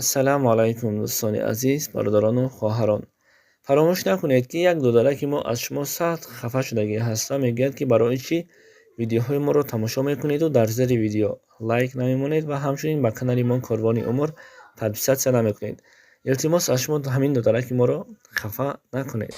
ассалому алайкум дӯстони азиз, бародарону хоҳарон. Фаромӯш накунед, ки як дӯдараки мо аз шумо сахт хафа шудагӣ ҳаста. Мегӯяд, ки барои чӣ видеоҳои моро тамошо мекунеду дар зери видео лайк намемонед ва ҳамчунин ба канали мо Корвони Умр подписатсия намекунед. Илтимос аз шумо ҳамин дӯдараки моро хафа накунед.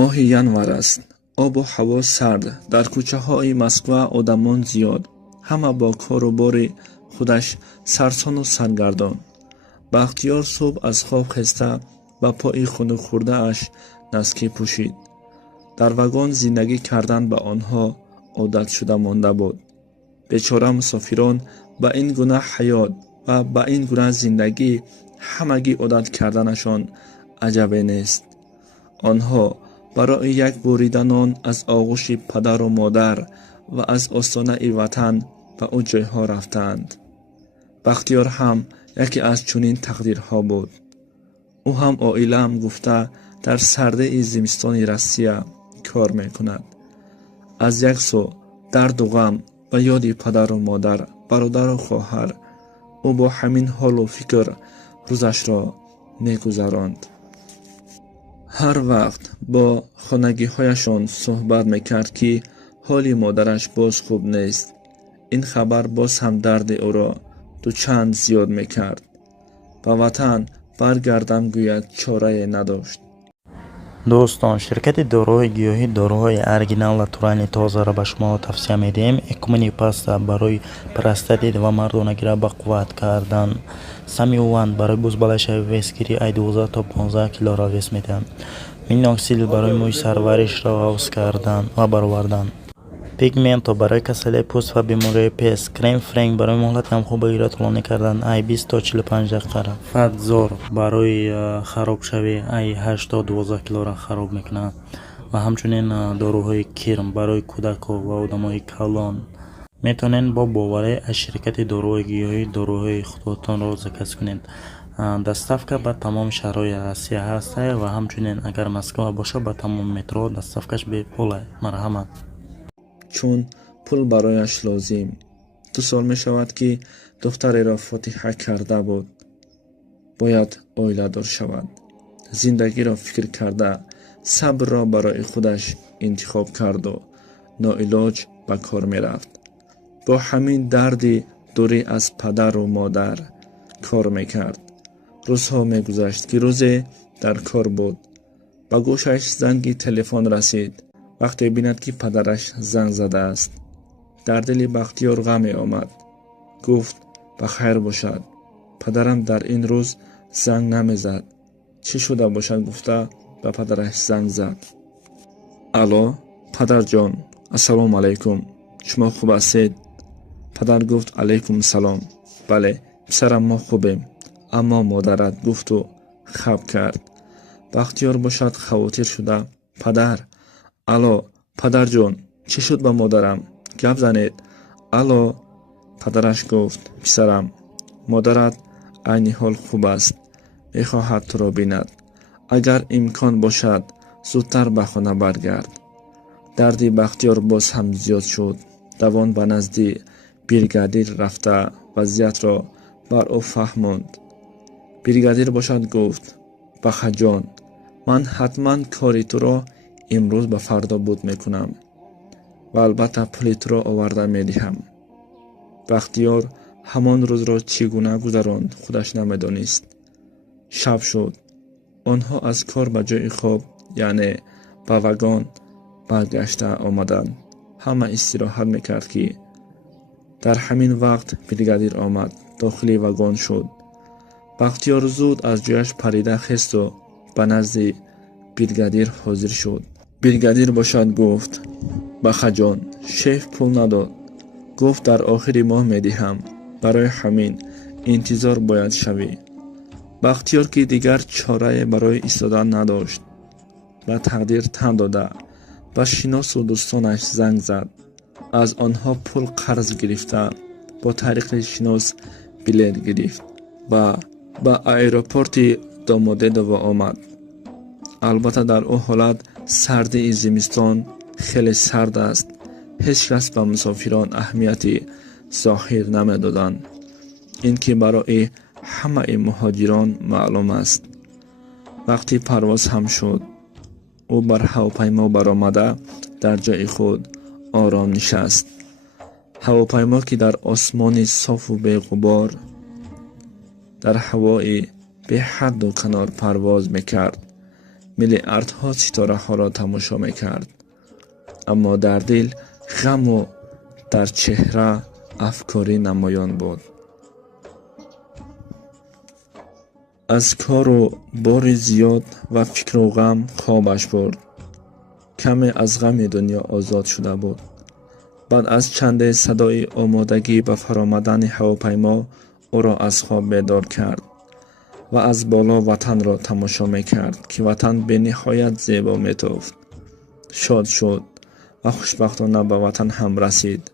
моҳи январ аст. Обу ҳаво сард. Дар кӯчаҳои Москва одамон зиёд. Ҳама бо кору бори худаш сарсону саргардон. Бахтиёр субҳ аз хоб хеста ба пои хунукхӯрдааш носкӣ пӯшид. Дар вагон зиндагӣ кардан ба онҳо одат шуда монда буд. Бечора мусофирон ба ин гуна ҳаёт ва ба ин гуна зиндагӣ ҳамагӣ одат карданашон аҷабе нест. онҳо барои як бурида нон аз оғӯши падару модар ва аз остонаи ватан ба ӯ ҷойҳо рафтаанд. бахтиёр ҳам яке аз чунин тақдирҳо буд. ӯ ҳам оилаам гуфта дар сардии зимистони Россия кор мекунад. аз як су дарду ғам ба ёди падару модар, бародару хоҳар, ӯ бо ҳамин ҳолу фикр рӯзашро мегузаронд. ҳар вақт бо хонагиҳояшон суҳбат мекард, ки ҳоли модараш боз хуб нест. ин хабар боз ҳам дарди ӯро дучанд зиёд мекард. ба ватан баргардам гӯяд чорае надошт. дӯстон, ширкати дороҳои гиёҳӣ дороҳои оригинал ва турани тозаро ба шумо тавсия медиҳем. Экумени паста барои простатит ва мардонагиро ба қувват кардан. Самиуван барои бузбалашави весгирӣ ай 12 то 15 килоро вес медиҳад. Миноксидил барои мӯй сарваришро ҳафз кардан ва баровардан. Пигменто барои касалии пӯст ва бемории пес. Крем френк барои муҳлати камхӯбагиро тӯлонӣ кардан ай 20 то 45 дақиқа. Фатзор барои харобшавӣ ай 8 то 12 килоро хароб мекунад. ва ҳамчунин доруҳои кирм барои кӯдакҳо ва одамои калон. метавонед бо боварӣ аз ширкати дороҳои гиёҳӣ дороҳои худотонро заказ кунед. доставка ба тамом шаҳрҳои Россия ҳаст ва ҳамчунин агар Москва бошад ба тамом метро доставкаш бепул аст. марҳамат. чун пул барояш лозим. 2 сол мешавад, ки духтареро фотиҳа карда буд. бояд оиладор шавад. зиндагиро фикр карда сабрро барои худаш интихоб карду ноилоҷ ба кор мерафт. бо ҳамин дарди дурӣ аз падару модар кор мекард. рӯзҳо мегузашт, ки рӯзе дар кор буд. ба гӯшаш занги телефон расид. вақте бинад, ки падараш занг задааст, дар дили Бахтиёр ғаме омад. гуфт ба хайр бошад. падарам дар ин рӯз занг намезад. чӣ шуда бошад гуфта ба падараш занг зад. алло, падарҷон, ассалому алайкум. шумо хуб ҳастед? падар гуфт алайкум салом. бале, писарам, мо хубем. аммо модарат гуфту хаб кард. бахтиёр бошад хавотир шуда. падар, алло, падарҷон, чӣ шуд ба модарам? гап занед. алло. падараш гуфт писарам, модарат айни ҳол хуб аст. мехоҳад туро бинад. агар имкон бошад зудтар ба хона баргард. дарди Бахтиёр боз ҳам зиёд шуд. давон ба назди бригадир рафта вазъиятро бар ӯ фаҳмонд. бригадир бошад гуфт бахаҷон, ман ҳатман кори туро имрӯз ба фардо буд мекунам ва албатта пули туро оварда медиҳам. бахтиёр ҳамон рӯзро чӣ гуна гузаронд худаш намедонист. шаб шуд. онҳо аз кор ба ҷойи хоб, яъне ба вагон баргашта омаданд. ҳама истироҳат мекард, ки дар ҳамин вақт бригадир омад. дохили вагон шуд. бахтиёр зуд аз ҷояш парида хесту ба назди бригадир ҳозир шуд. бригадир бошад гуфт бахаҷон, шеф пул надод. гуфт дар охири моҳ медиҳам. барои ҳамин интизор бояд шавӣ. бахтиёр, ки дигар чорае барои истодан надошт, ба тақдир тан дода ба шиносу дӯстонаш занг зад. аз онҳо пул қарз гирифта бо тариқи шинос билет гирифт ва ба аэропорти Домодедово омад. албатта дар ӯ ҳолат سردی زمستان خیلی سرد است. هیچ کس به مسافران اهمیتی ظاهر نمی‌دادند. این که برای همه مهاجران معلوم است. وقتی پرواز هم شد، او بر هواپیما برآمده در جای خود آرام نشست. هواپیما که در آسمان صاف و بی غبار در هوای به حد و کنار پرواز میکرد، میلیاردها ستاره ها را تماشا میکرد، اما در دل غم و در چهره افکاری نمایان بود. از کار و بار زیاد و فکر و غم خوابش برد. کمی از غم دنیا آزاد شده بود. بعد از چند صدای آمادگی به فرآمدن هواپیما او را از خواب بیدار کرد و از بالا وطن را تماشا میکرد که وطن به نهایت زیبا میتافت. شاد شد و خوشبختانه به وطن هم رسید.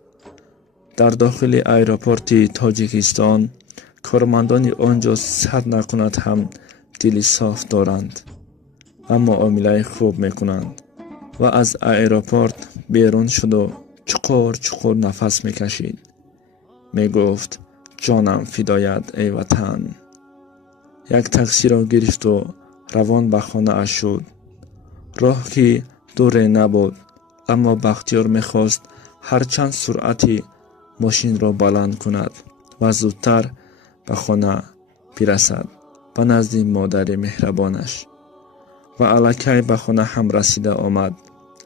در داخل ایروپورت تاجیکستان کارمندان آنجا صد نکند هم دل صاف دارند و معامله خوب میکنند و از ایروپورت بیرون شد و چقور چقور نفس میکشید. میگفت جانم فدایت ای وطن. یک تاکسی را گرفت و روان به خانه اش شد. راه که دوره نبود، اما بختیار میخواست هر چند سرعتی ماشین را بلند کند و زودتر به خانه برسد، به نزد مادر مهربانش. و الکی به خانه هم رسیده آمد.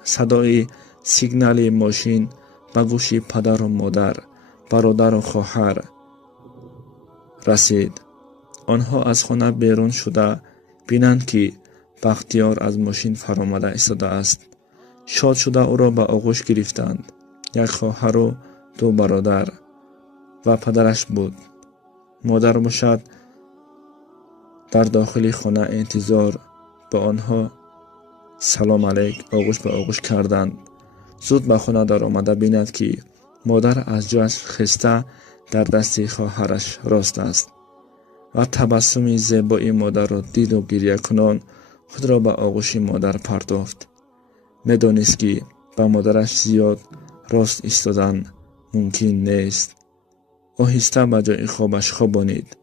صدای سیگنال ماشین به گوش پدر و مادر، برادر و خواهر رسید. آنها از خانه بیرون شده بینند که بختیار از ماشین فرآمده ایستاده است. شاد شده او را به آغوش گرفتند. یک خواهر و دو برادر و پدرش بود. مادر باشد در داخل خانه انتظار به آنها سلام علیک آغوش به آغوش کردند. زود به خانه در آمده بیند که مادر از جایش خسته در دست خواهرش راست است و تبسم زیبای مادر را دید و گریه کنان خود را به آغوش مادر پرداخت. میدانست که به مادرش زیاد راست ایستادن ممکن نیست. آهسته به جای خوابش خوابانید.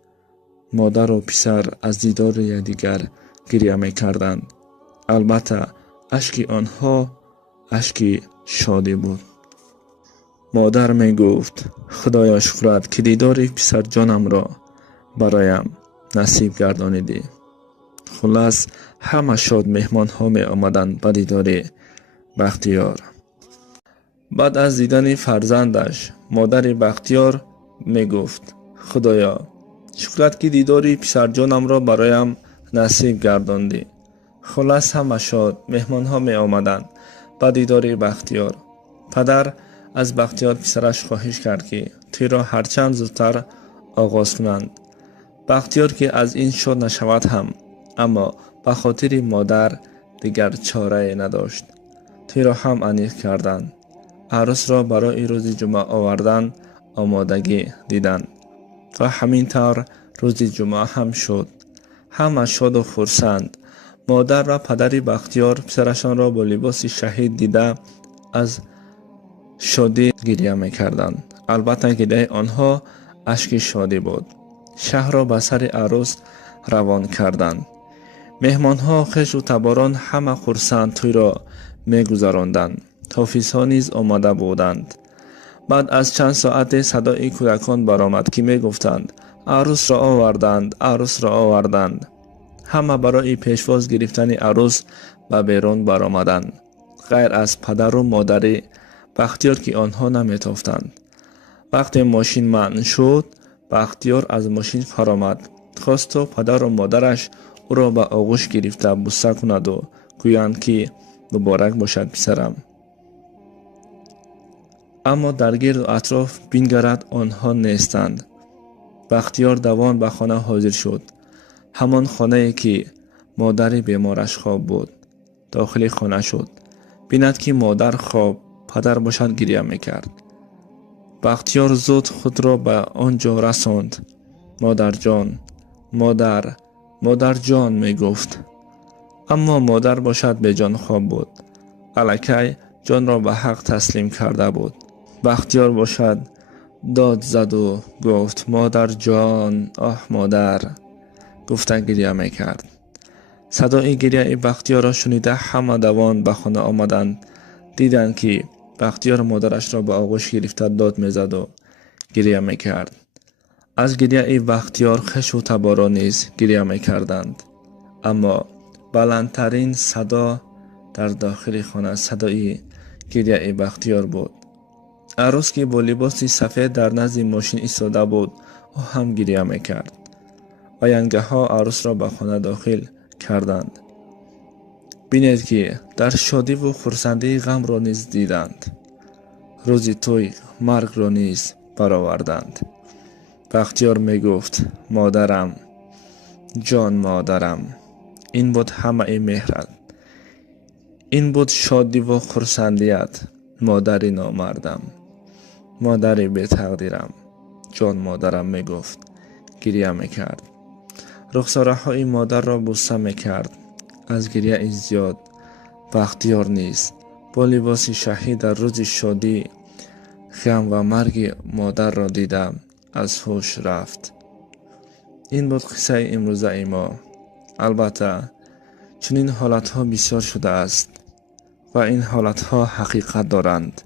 مادر و پسر از دیدار یکدیگر گریه می‌کردند. البته اشک آنها اشک شادی بود. مادر میگفت خدایا شکرت که دیدار پسر جانم را برایم نصیب گردانیدی. خلاص همه شاد مهمان ها می آمدند به دیدار بختیار. بعد از دیدن فرزندش مادر بختیار می گفت خدایا شکرت که دیدار پسر جانم را برایم نصیب گرداندی. خلاص همه شاد مهمان ها می آمدند به دیدار بختیار. پدر از بختیار پسرش خواهش کرد که توی را هرچند زودتر آغاز کنند. بختیار که از این شاد نشود هم، اما به خاطر مادر دیگر چاره نداشت. توی را هم انیق کردند. عروس را برای روز جمعه آوردن آمادگی دیدند و همین طور روز جمعه هم شد. همه شاد و خرسند. مادر و پدر بختیار پسرشان را با لباس شهید دیده از شادی گریه می‌کردند. البته گریه آنها اشک شادی بود. شهر را به سر عروس روان کردند. مهمان‌ها خوش و تباران همه خرسند توی را می‌گذراندند. حافظها نیز آمده بودند. بعد از چند ساعت صدای کودکان برآمد که می‌گفتند عروس را آوردند، عروس را آوردند. همه برای پیشواز گرفتن عروس به بیرون برآمدند، غیر از پدر و مادر بختیار که آنها نمی‌تافتند. وقتی ماشین منع شد، بختیار از ماشین فرآمد. خواست تا پدر و مادرش او را به آغوش گرفته بوسه کند و گویند که مبارک باشد پسرم. اما در گرد و اطراف بینگرد آنها نیستند. بختیار دوان به خانه حاضر شد. همان خانه‌ای که مادر بیمارش خواب بود. داخل خانه شد. بیند که مادر خواب، پدر باشد گریه میکرد. بختیار زود خود را به آنجا رساند. مادر جان، مادر جان می گفت. اما مادر باشد به جان خواب بود. الکی جان را به حق تسلیم کرده بود. بختیار باشد داد زد و گفت مادر جان، آه مادر. گفتن گریه میکرد. صدای گریه بختیار را شنیده همه دوان به خانه آمدند. دیدند که بختیار مادرش را به آغوش گرفته داد میزد و گریه میکرد. از گریه بختیار خش و تبارا نیز گریه میکردند. اما بلندترین صدا در داخل خانه صدای گریه بختیار بود. عروس که با لباس سفید در نزد ماشین ایستاده بود او هم گریه میکرد. آینگه ها عروس را به خانه داخل کردند. بینید که در شادی و خرسندی غم را نیز دیدند. روزی توی مرگ را نیز برآوردند. بختیار می گفت مادرم جان، مادرم. این بود همه مهرت، این بود شادی و خرسندیت. مادری نامردم، مادری بی تقدیرم. جان مادرم می گفت. گریه می کرد. رخساره های مادر را بوسه می کرد. از گریه زیاد بختیار نیست با لباس شهی در روز شادی غم و مرگ مادر را دیدم از هوش رفت. این بود قصه امروزه ما. البته چنین حالت ها بسیار شده است و این حالت ها حقیقت دارند.